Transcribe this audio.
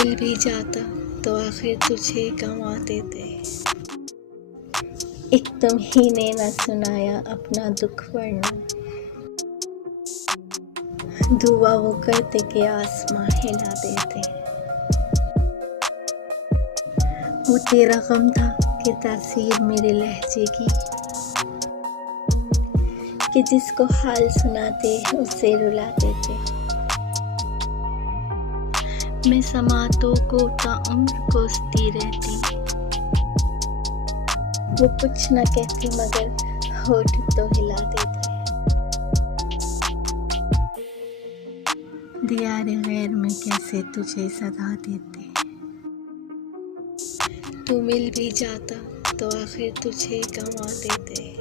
मिल भी जाता तो आखिर तुझे गंवा देते। एक तुम ही ने न सुनाया अपना दुख वर्णन, दुआ वो करते कि आसमां हिला देते। वो तेरा गम था कि तासीर मेरे लहजे की, कि जिसको हाल सुनाते उसे रुला देते। मैं समातों को ताउम्र कोसती रहती, वो कुछ न कहती मगर होठ तो हिला देती। दियारे गैर में कैसे तुझे सदा देते, तू मिल भी जाता तो आखिर तुझे गंवा देते।